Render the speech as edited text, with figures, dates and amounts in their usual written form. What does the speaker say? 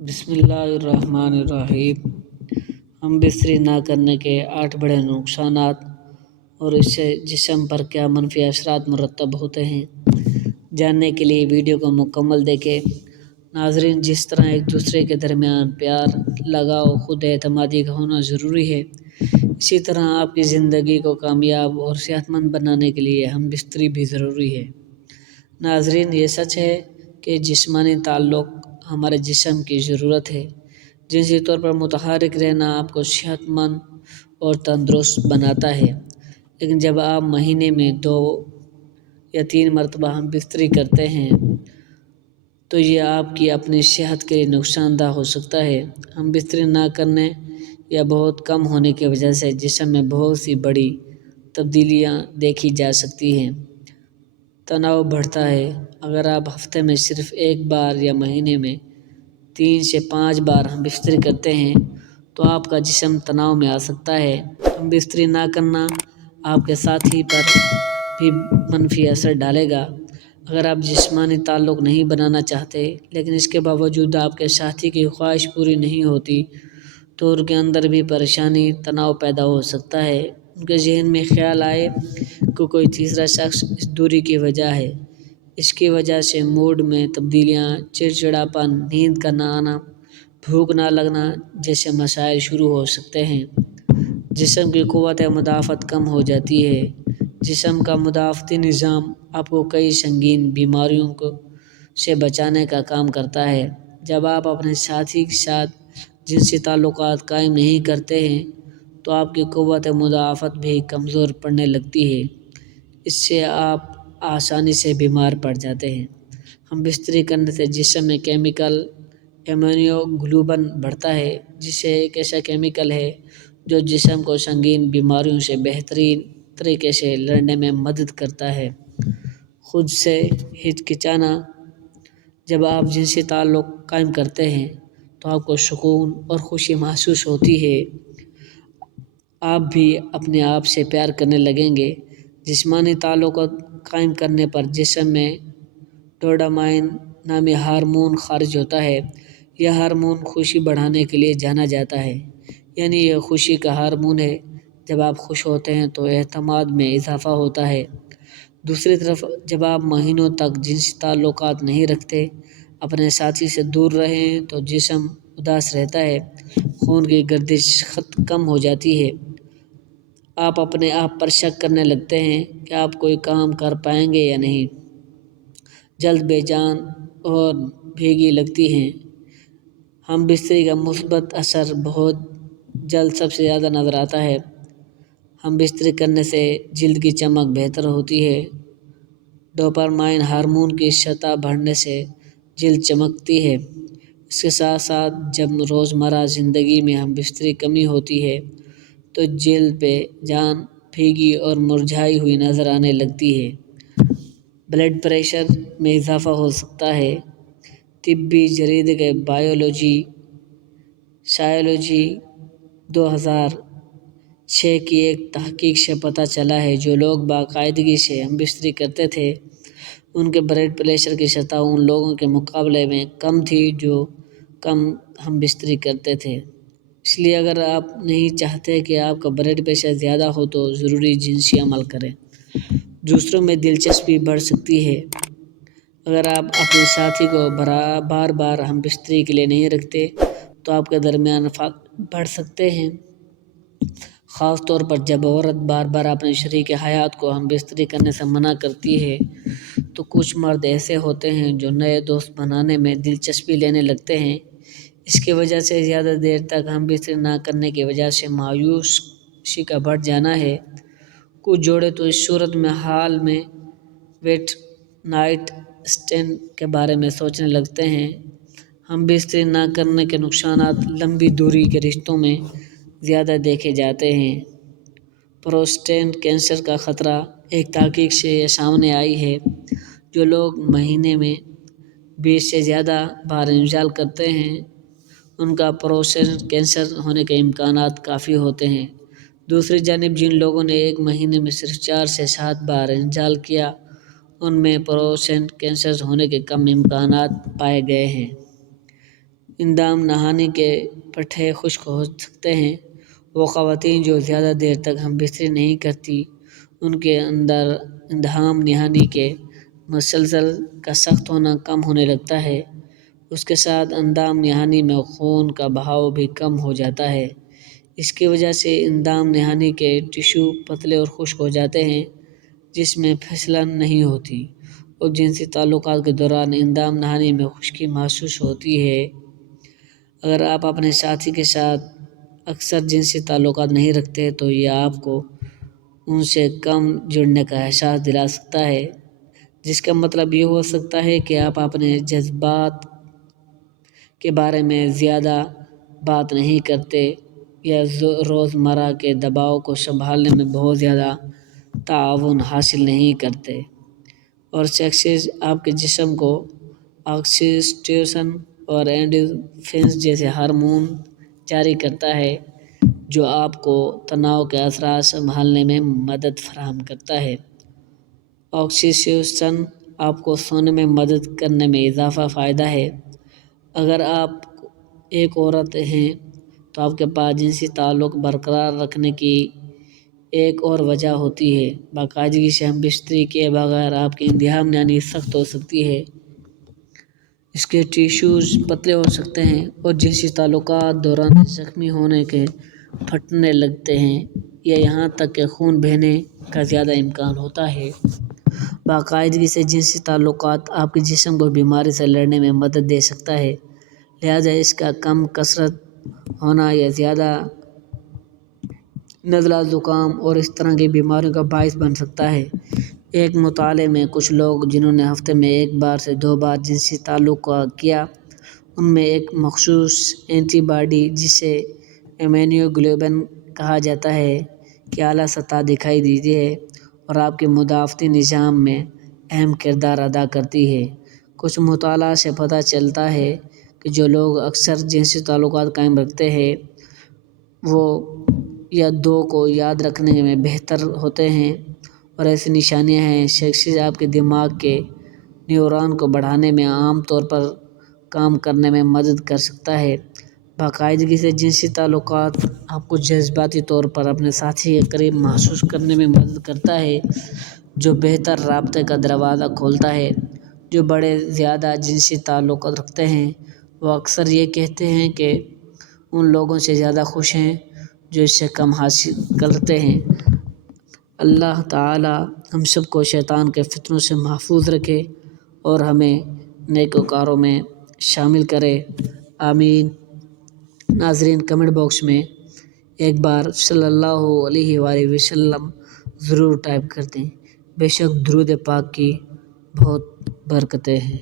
بسم اللہ الرحمن الرحیم۔ ہم بستری نہ کرنے کے 8 بڑے نقصانات اور اس سے جسم پر کیا منفی اثرات مرتب ہوتے ہیں، جاننے کے لیے ویڈیو کو مکمل دیکھیں۔ ناظرین، جس طرح ایک دوسرے کے درمیان پیار، لگاؤ، خود اعتمادی کا ہونا ضروری ہے، اسی طرح آپ کی زندگی کو کامیاب اور صحت مند بنانے کے لیے ہم بستری بھی ضروری ہے۔ ناظرین، یہ سچ ہے کہ جسمانی تعلق ہمارے جسم کی ضرورت ہے۔ جنسی طور پر متحرک رہنا آپ کو صحت مند اور تندرست بناتا ہے، لیکن جب آپ مہینے میں 2 یا 3 مرتبہ ہم بستری کرتے ہیں تو یہ آپ کی اپنی صحت کے لیے نقصان دہ ہو سکتا ہے۔ ہم بستری نہ کرنے یا بہت کم ہونے کی وجہ سے جسم میں بہت سی بڑی تبدیلیاں دیکھی جا سکتی ہیں۔ تناؤ بڑھتا ہے۔ اگر آپ ہفتے میں صرف 1 بار یا مہینے میں 3 سے 5 بار ہم بستری کرتے ہیں تو آپ کا جسم تناؤ میں آ سکتا ہے۔ ہم بستری نہ کرنا آپ کے ساتھی پر بھی منفی اثر ڈالے گا۔ اگر آپ جسمانی تعلق نہیں بنانا چاہتے لیکن اس کے باوجود آپ کے ساتھی کی خواہش پوری نہیں ہوتی تو ان کے اندر بھی پریشانی، تناؤ پیدا ہو سکتا ہے۔ ان کے ذہن میں خیال آئے کہ کوئی تیسرا شخص اس دوری کی وجہ ہے۔ اس کی وجہ سے موڈ میں تبدیلیاں، چڑچڑاپن، نیند کا نہ آنا، بھوک نہ لگنا جیسے مسائل شروع ہو سکتے ہیں۔ جسم کی قوت مدافعت کم ہو جاتی ہے۔ جسم کا مدافعتی نظام آپ کو کئی سنگین بیماریوں سے بچانے کا کام کرتا ہے۔ جب آپ اپنے ساتھی کے ساتھ جنسی تعلقات قائم نہیں کرتے ہیں تو آپ کی قوت مدافعت بھی کمزور پڑنے لگتی ہے۔ اس سے آپ آسانی سے بیمار پڑ جاتے ہیں۔ ہم بستری کرنے سے جسم میں کیمیکل ایمونو گلوبن بڑھتا ہے، جسے ایک ایسا کیمیکل ہے جو جسم کو سنگین بیماریوں سے بہترین طریقے سے لڑنے میں مدد کرتا ہے۔ خود سے ہچکچانا: جب آپ جنسی تعلق قائم کرتے ہیں تو آپ کو سکون اور خوشی محسوس ہوتی ہے۔ آپ بھی اپنے آپ سے پیار کرنے لگیں گے۔ جسمانی تعلقات قائم کرنے پر جسم میں ڈوپامائن نامی ہارمون خارج ہوتا ہے۔ یہ ہارمون خوشی بڑھانے کے لیے جانا جاتا ہے، یعنی یہ خوشی کا ہارمون ہے۔ جب آپ خوش ہوتے ہیں تو اعتماد میں اضافہ ہوتا ہے۔ دوسری طرف جب آپ مہینوں تک جنسی تعلقات نہیں رکھتے، اپنے ساتھی سے دور رہیں تو جسم اداس رہتا ہے، خون کی گردش کم ہو جاتی ہے۔ آپ اپنے آپ پر شک کرنے لگتے ہیں کہ آپ کوئی کام کر پائیں گے یا نہیں، جلد بے جان اور بھیگی لگتی ہیں۔ ہم بستری کا مثبت اثر بہت جلد سب سے زیادہ نظر آتا ہے۔ ہم بستری کرنے سے جلد کی چمک بہتر ہوتی ہے۔ ڈوپامائن ہارمون کی سطح بڑھنے سے جلد چمکتی ہے۔ اس کے ساتھ ساتھ جب روزمرہ زندگی میں ہم بستری کمی ہوتی ہے تو جلد بے جان، بھیگی اور مرجھائی ہوئی نظر آنے لگتی ہے۔ بلڈ پریشر میں اضافہ ہو سکتا ہے۔ طبی جریدے سائیکالوجی 2006 کی ایک تحقیق سے پتہ چلا ہے جو لوگ باقاعدگی سے ہم بستری کرتے تھے ان کے بلڈ پریشر کی سطح ان لوگوں کے مقابلے میں کم تھی جو کم ہم بستری کرتے تھے۔ اس لیے اگر آپ نہیں چاہتے کہ آپ کا بلڈ پریشر زیادہ ہو تو ضروری جنسی عمل کریں۔ دوسروں میں دلچسپی بڑھ سکتی ہے: اگر آپ اپنے ساتھی کو بار بار ہم بستری کے لیے نہیں رکھتے تو آپ کے درمیان فرق بڑھ سکتے ہیں، خاص طور پر جب عورت بار بار اپنے شریک حیات کو ہم بستری کرنے سے منع کرتی ہے۔ تو کچھ مرد ایسے ہوتے ہیں جو نئے دوست بنانے میں دلچسپی لینے لگتے ہیں۔ اس کی وجہ سے زیادہ دیر تک ہم بستری نہ کرنے کی وجہ سے مایوسی کا بڑھ جانا ہے۔ کچھ جوڑے تو اس صورت میں حال میں ویٹ نائٹ اسٹینڈ کے بارے میں سوچنے لگتے ہیں۔ ہم بستری نہ کرنے کے نقصانات لمبی دوری کے رشتوں میں زیادہ دیکھے جاتے ہیں۔ پروسٹیٹ کینسر کا خطرہ: ایک تحقیق سے یہ سامنے آئی ہے جو لوگ مہینے میں 20 سے زیادہ بار انزال کرتے ہیں ان کا پروسٹیٹ کینسر ہونے کے امکانات کافی ہوتے ہیں۔ دوسری جانب جن لوگوں نے ایک مہینے میں صرف 4 سے 7 بار انزال کیا ان میں پروسٹیٹ کینسر ہونے کے کم امکانات پائے گئے ہیں۔ اندام نہانی کے پٹھے خشک ہو سکتے ہیں۔ وہ خواتین جو زیادہ دیر تک ہم بستری نہیں کرتی ان کے اندر اندام نہانی کے مسلسل کا سخت ہونا کم ہونے لگتا ہے۔ اس کے ساتھ اندام نہانی میں خون کا بہاؤ بھی کم ہو جاتا ہے۔ اس کی وجہ سے اندام نہانی کے ٹشو پتلے اور خشک ہو جاتے ہیں جس میں پھسلن نہیں ہوتی اور جنسی تعلقات کے دوران اندام نہانی میں خشکی محسوس ہوتی ہے۔ اگر آپ اپنے ساتھی کے ساتھ اکثر جنسی تعلقات نہیں رکھتے تو یہ آپ کو ان سے کم جڑنے کا احساس دلا سکتا ہے، جس کا مطلب یہ ہو سکتا ہے کہ آپ اپنے جذبات کے بارے میں زیادہ بات نہیں کرتے یا روزمرہ کے دباؤ کو سنبھالنے میں بہت زیادہ تعاون حاصل نہیں کرتے۔ اور سیکس آپ کے جسم کو آکسیٹوسن اور اینڈورفنز جیسے ہارمون جاری کرتا ہے جو آپ کو تناؤ کے اثرات سنبھالنے میں مدد فراہم کرتا ہے۔ آکسیٹوسن آپ کو سونے میں مدد کرنے میں اضافی فائدہ ہے۔ اگر آپ ایک عورت ہیں تو آپ کے پاس جنسی تعلق برقرار رکھنے کی ایک اور وجہ ہوتی ہے۔ باقاعدگی سے ہم بستری کیے بغیر آپ کی اندام نہانی سخت ہو سکتی ہے، اس کے ٹشوز پتلے ہو سکتے ہیں اور جنسی تعلقات دوران زخمی ہونے کے پھٹنے لگتے ہیں یا یہاں تک کہ خون بہنے کا زیادہ امکان ہوتا ہے۔ باقاعدگی سے جنسی تعلقات آپ کے جسم کو بیماری سے لڑنے میں مدد دے سکتا ہے، لہذا اس کا کم کثرت ہونا یا زیادہ نزلہ زکام اور اس طرح کی بیماریوں کا باعث بن سکتا ہے۔ ایک مطالعے میں کچھ لوگ جنہوں نے ہفتے میں 1 بار سے 2 بار جنسی تعلق کیا ان میں ایک مخصوص اینٹی باڈی جسے ایمیونوگلوبولن کہا جاتا ہے کی اعلیٰ سطح دکھائی دیتی ہے اور آپ کے مدافعتی نظام میں اہم کردار ادا کرتی ہے۔ کچھ مطالعات سے پتہ چلتا ہے کہ جو لوگ اکثر جنسی تعلقات قائم رکھتے ہیں وہ یا 2 کو یاد رکھنے میں بہتر ہوتے ہیں، اور ایسی نشانیاں ہیں۔ سیکس آپ کے دماغ کے نیورون کو بڑھانے میں عام طور پر کام کرنے میں مدد کر سکتا ہے۔ باقاعدگی سے جنسی تعلقات آپ کو جذباتی طور پر اپنے ساتھی کے قریب محسوس کرنے میں مدد کرتا ہے جو بہتر رابطے کا دروازہ کھولتا ہے۔ جو بڑے زیادہ جنسی تعلقات رکھتے ہیں وہ اکثر یہ کہتے ہیں کہ ان لوگوں سے زیادہ خوش ہیں جو اس سے کم حاصل کرتے ہیں۔ اللہ تعالی ہم سب کو شیطان کے فتنوں سے محفوظ رکھے اور ہمیں نیکوکاروں میں شامل کرے، آمین۔ ناظرین کمنٹ باکس میں ایک بار صلی اللہ علیہ وآلہ وسلم ضرور ٹائپ کر دیں، بے شک درود پاک کی بہت برکتیں ہیں۔